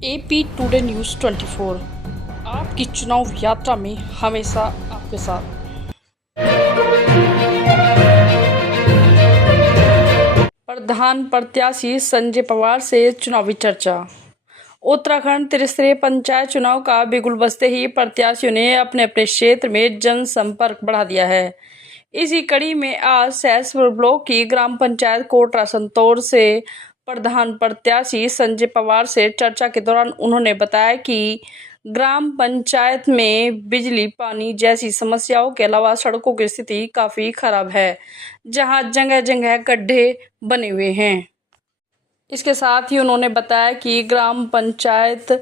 AP today news 24 आपकी चुनाव यात्रा में हमेशा आपके साथ। प्रधान प्रत्याशी संजय पवार से चुनावी चर्चा। उत्तराखंड त्रिस्तरीय पंचायत चुनाव का बिगुल बजते ही प्रत्याशियों ने अपने अपने क्षेत्र में जनसंपर्क बढ़ा दिया है। इसी कड़ी में आज सहसपुर ब्लॉक की ग्राम पंचायत कोटरा संतौर से प्रधान प्रत्याशी संजय पवार से चर्चा के दौरान उन्होंने बताया कि ग्राम पंचायत में बिजली, पानी जैसी समस्याओं के अलावा सड़कों की स्थिति काफी खराब है, जहां जगह जगह गड्ढे बने हुए हैं। इसके साथ ही उन्होंने बताया कि ग्राम पंचायत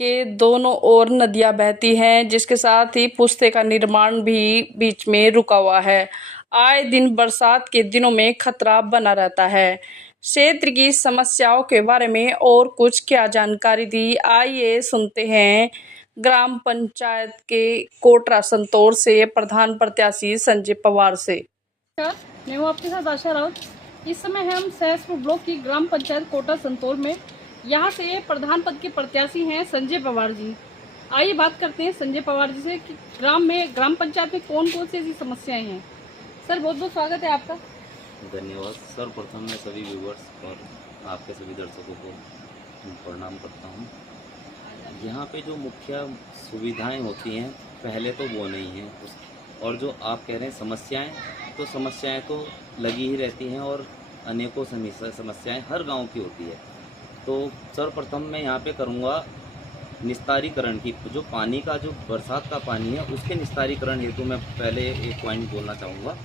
के दोनों ओर नदियां बहती हैं, जिसके साथ ही पुश्ते का निर्माण भी बीच में रुका हुआ है। आए दिन बरसात के दिनों में खतरा बना रहता है। क्षेत्र की समस्याओं के बारे में और कुछ क्या जानकारी दी, आइए सुनते हैं ग्राम पंचायत के कोटरा संतौर से प्रधान प्रत्याशी संजय पवार से। मैं हूँ आपके साथ आशा राउत। इस समय हम सहसपुर ब्लॉक की ग्राम पंचायत कोटरा संतौर में, यहाँ से प्रधान पद के प्रत्याशी हैं संजय पवार जी। आइए बात करते हैं संजय पवार जी से कि ग्राम पंचायत में कौन कौन सी ऐसी समस्याएं हैं। सर, बहुत बहुत स्वागत है आपका। धन्यवाद। सर्वप्रथम मैं सभी व्यूवर्स और आपके सभी दर्शकों को प्रणाम करता हूँ। यहाँ पे जो मुख्य सुविधाएं होती हैं पहले तो वो नहीं है, और जो आप कह रहे हैं समस्याएं तो लगी ही रहती हैं, और अनेकों समस्याएं हर गांव की होती है। तो सर्वप्रथम मैं यहाँ पे करूँगा निस्तारीकरण की। जो पानी का, जो बरसात का पानी है, उसके निस्तारीकरण हेतु मैं पहले एक पॉइंट बोलना चाहूँगा।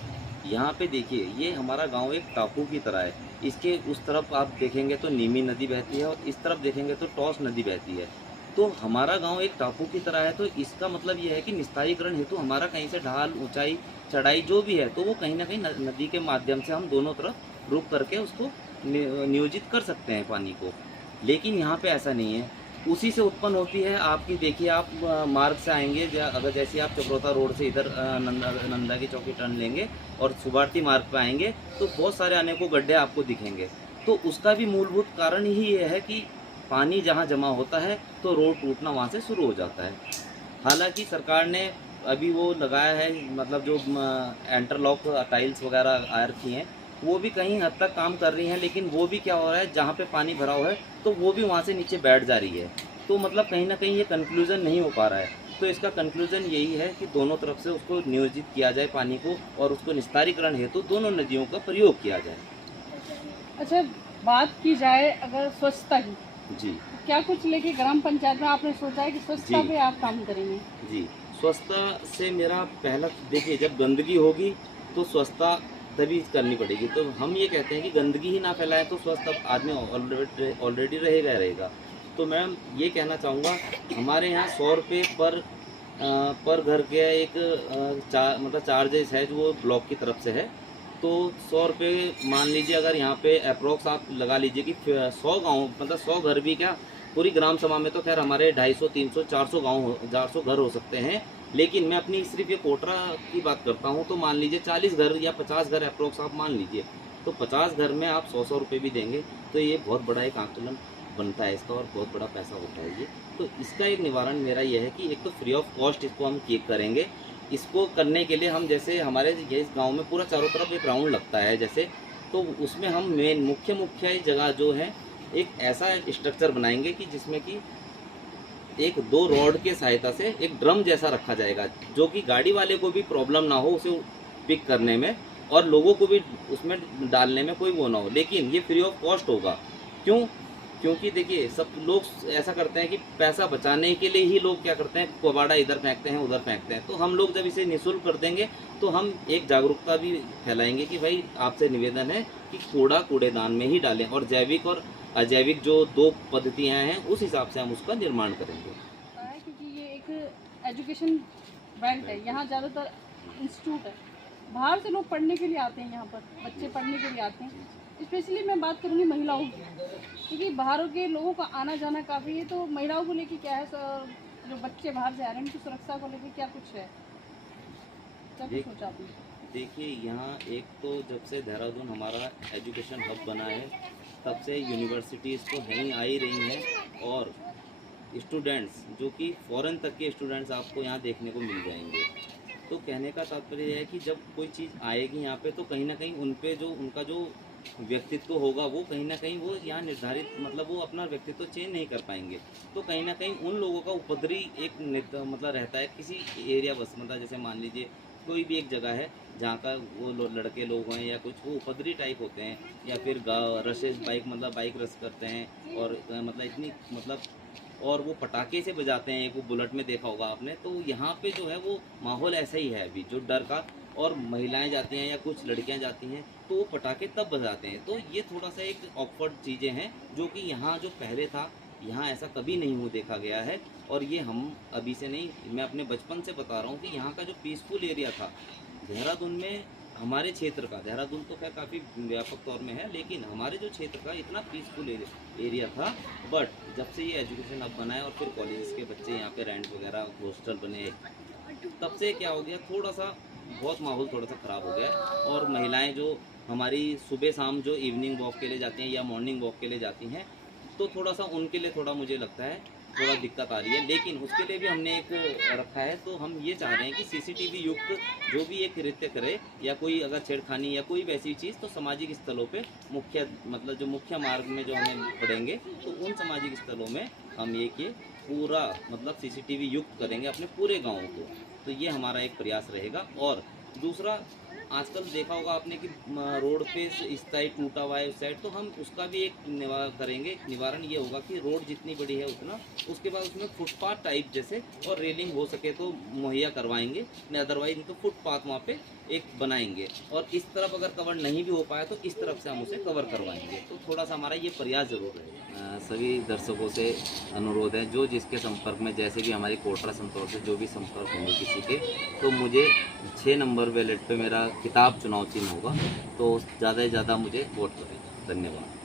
यहाँ पे देखिए, ये हमारा गांव एक टापू की तरह है। इसके उस तरफ आप देखेंगे तो नीमी नदी बहती है, और इस तरफ देखेंगे तो टॉस नदी बहती है। तो हमारा गांव एक टापू की तरह है। तो इसका मतलब ये है कि निस्तारीकरण हेतु हमारा कहीं से ढाल, ऊंचाई, चढ़ाई जो भी है, तो वो कहीं ना कहीं नदी के माध्यम से हम दोनों तरफ रुक करके उसको नियोजित कर सकते हैं पानी को। लेकिन यहाँ पे ऐसा नहीं है। उसी से उत्पन्न होती है आपकी, देखिए आप मार्ग से आएंगे, अगर जैसे आप चक्रोता रोड से इधर नंदा की चौकी टर्न लेंगे और सुबार्ती मार्ग पर आएंगे तो बहुत सारे अनेकों गड्ढे आपको दिखेंगे। तो उसका भी मूलभूत कारण ही ये है कि पानी जहाँ जमा होता है तो रोड टूटना वहाँ से शुरू हो जाता है। हालांकि सरकार ने अभी वो लगाया है, मतलब जो इंटरलॉक टाइल्स वगैरह आ रखी हैं, वो भी कहीं हद तक काम कर रही हैं। लेकिन वो भी क्या हो रहा है, जहाँ पे पानी भरा हुआ है तो वो भी वहाँ से नीचे बैठ जा रही है। तो मतलब कहीं ना कहीं ये कंक्लूज़न नहीं हो पा रहा है। तो इसका कंक्लूज़न यही है कि दोनों तरफ से उसको नियोजित किया जाए पानी को, और उसको निस्तारीकरण हेतु दोनों नदियों का प्रयोग किया जाए। अच्छा, बात की जाए अगर स्वच्छता की, जी, तो क्या कुछ लेके ग्राम पंचायत में आपने सोचा है कि स्वच्छता पे आप काम करेंगे? जी, स्वच्छता से मेरा पहला, देखिए जब गंदगी होगी तो स्वच्छता तभी करनी पड़ेगी। तो हम ये कहते हैं कि गंदगी ही ना फैलाएं तो स्वस्थ आदमी ऑलरेडी रहेगा। तो मैं ये कहना चाहूँगा, हमारे यहाँ 100 रुपये पर घर के एक मतलब चार्जेस है जो ब्लॉक की तरफ से है। तो 100 रुपये मान लीजिए, अगर यहाँ पे अप्रोक्स आप लगा लीजिए कि 100 गाँव, मतलब 100 घर भी क्या, पूरी ग्राम सभा में तो खैर हमारे 250, 300, 400 घर हो सकते हैं। लेकिन मैं अपनी सिर्फ ये कोटरा की बात करता हूँ, तो मान लीजिए 40 घर या 50 घर अप्रोक्स आप मान लीजिए। तो 50 घर में आप 100 रुपये भी देंगे तो ये बहुत बड़ा एक आंकलन बनता है इसका, और बहुत बड़ा पैसा होता है ये। तो इसका एक निवारण मेरा ये है कि एक तो फ्री ऑफ कॉस्ट इसको हम कीप करेंगे। इसको करने के लिए हम, जैसे हमारे ये इस गाँव में पूरा चारों तरफ एक राउंड लगता है जैसे, तो उसमें हम मेन मुख्य जगह जो है एक ऐसा स्ट्रक्चर बनाएंगे कि जिसमें कि एक 2 रॉड के सहायता से एक ड्रम जैसा रखा जाएगा, जो कि गाड़ी वाले को भी प्रॉब्लम ना हो उसे पिक करने में, और लोगों को भी उसमें डालने में कोई वो ना हो। लेकिन ये फ्री ऑफ कॉस्ट होगा। क्योंकि देखिए, सब लोग ऐसा करते हैं कि पैसा बचाने के लिए ही लोग क्या करते हैं, कबाड़ा इधर फेंकते हैं, उधर फेंकते हैं। तो हम लोग जब इसे निःशुल्क कर देंगे तो हम एक जागरूकता भी फैलाएंगे कि भाई आपसे निवेदन है कि कूड़ा कूड़ेदान में ही डालें, और जैविक और अजैविक जो 2 पद्धतियाँ हैं उस हिसाब से हम उसका निर्माण करेंगे। क्योंकि ये एक एजुकेशन बेल्ट है, यहाँ ज़्यादातर इंस्टीट्यूट है, बाहर से लोग पढ़ने के लिए आते हैं, यहाँ पर बच्चे पढ़ने के लिए आते हैं। स्पेशली मैं बात करूँगी महिलाओं की, क्योंकि बाहर के लोगों का आना जाना काफ़ी है। तो महिलाओं को लेके क्या है, जो बच्चे बाहर से आ रहे हैं उनकी सुरक्षा को लेके क्या कुछ है, क्या कुछ सोचा आपने? देखिए, यहाँ एक तो जब से देहरादून हमारा एजुकेशन हब बना है तब से यूनिवर्सिटीज़ तो यहीं आ ही रही हैं, और स्टूडेंट्स जो कि फॉरेन तक के स्टूडेंट्स आपको यहाँ देखने को मिल जाएंगे। तो कहने का तात्पर्य यह है कि जब कोई चीज़ आएगी यहाँ पे तो कहीं ना कहीं उन पे जो उनका जो व्यक्तित्व होगा वो कहीं ना कहीं वो यहाँ निर्धारित मतलब वो अपना व्यक्तित्व चेंज नहीं कर पाएंगे। तो कहीं ना कहीं उन लोगों का उपद्री एक मतलब रहता है किसी एरिया बस मतलब जैसे मान लीजिए कोई भी एक जगह है जहाँ का वो लड़के लोग हैं या कुछ वो उपद्री टाइप होते हैं या फिर रशेज बाइक मतलब बाइक रश करते हैं और मतलब इतनी मतलब और वो पटाखे से बजाते हैं, एक वो बुलेट में देखा होगा आपने। तो यहाँ पे जो है वो माहौल ऐसा ही है अभी जो डर का। और महिलाएं जाती हैं या कुछ लड़कियां जाती हैं तो वो पटाखे तब बजाते हैं। तो ये थोड़ा सा एक ऑकवर्ड चीज़ें हैं जो कि यहाँ जो पहले था यहाँ ऐसा कभी नहीं हो देखा गया है। और ये हम अभी से नहीं, मैं अपने बचपन से बता रहा हूँ कि यहाँ का जो पीसफुल एरिया था देहरादून में, हमारे क्षेत्र का, देहरादून तो खैर काफ़ी व्यापक तौर में है लेकिन हमारे जो क्षेत्र का इतना पीसफुल एरिया था। बट जब से ये एजुकेशन अब बना है और फिर कॉलेज के बच्चे यहाँ पे रेंट वगैरह हॉस्टल बने तब से क्या हो गया थोड़ा सा बहुत माहौल थोड़ा सा ख़राब हो गया। और महिलाएं जो हमारी सुबह शाम जो इवनिंग वॉक के लिए जाती हैं या मॉर्निंग वॉक के लिए जाती हैं तो थोड़ा सा उनके लिए थोड़ा मुझे लगता है थोड़ा दिक्कत आ रही है। लेकिन उसके लिए भी हमने एक रखा है। तो हम ये चाह रहे हैं कि सीसीटीवी युक्त जो भी एक कृत्य करे या कोई अगर छेड़खानी या कोई वैसी चीज़ तो सामाजिक स्थलों पे मुख्य मतलब जो मुख्य मार्ग में जो हमें पड़ेंगे तो उन सामाजिक स्थलों में हम ये पूरा मतलब सीसीटीवी युक्त करेंगे अपने पूरे गाँव को। तो ये हमारा एक प्रयास रहेगा। और दूसरा आजकल देखा होगा आपने कि रोड पे इस साइड टूटा हुआ है उस साइड, तो हम उसका भी एक करेंगे। निवारण ये होगा कि रोड जितनी बड़ी है उतना उसके बाद उसमें फुटपाथ टाइप जैसे और रेलिंग हो सके तो मुहैया करवाएंगे, नहीं अदरवाइज तो फुटपाथ वहाँ पे एक बनाएंगे। और इस तरफ अगर कवर नहीं भी हो पाया तो इस तरफ से हम उसे कवर करवाएंगे। तो थोड़ा सा हमारा ये प्रयास जरूर रहेगा। सभी दर्शकों से अनुरोध है जो जिसके संपर्क में जैसे कि हमारी कोटरा संतोर से जो भी संपर्क होंगे किसी के तो मुझे 6 नंबर वैलेट पे मेरा किताब चुनाव चिन्ह होगा तो ज़्यादा से ज़्यादा मुझे वोट करें। धन्यवाद।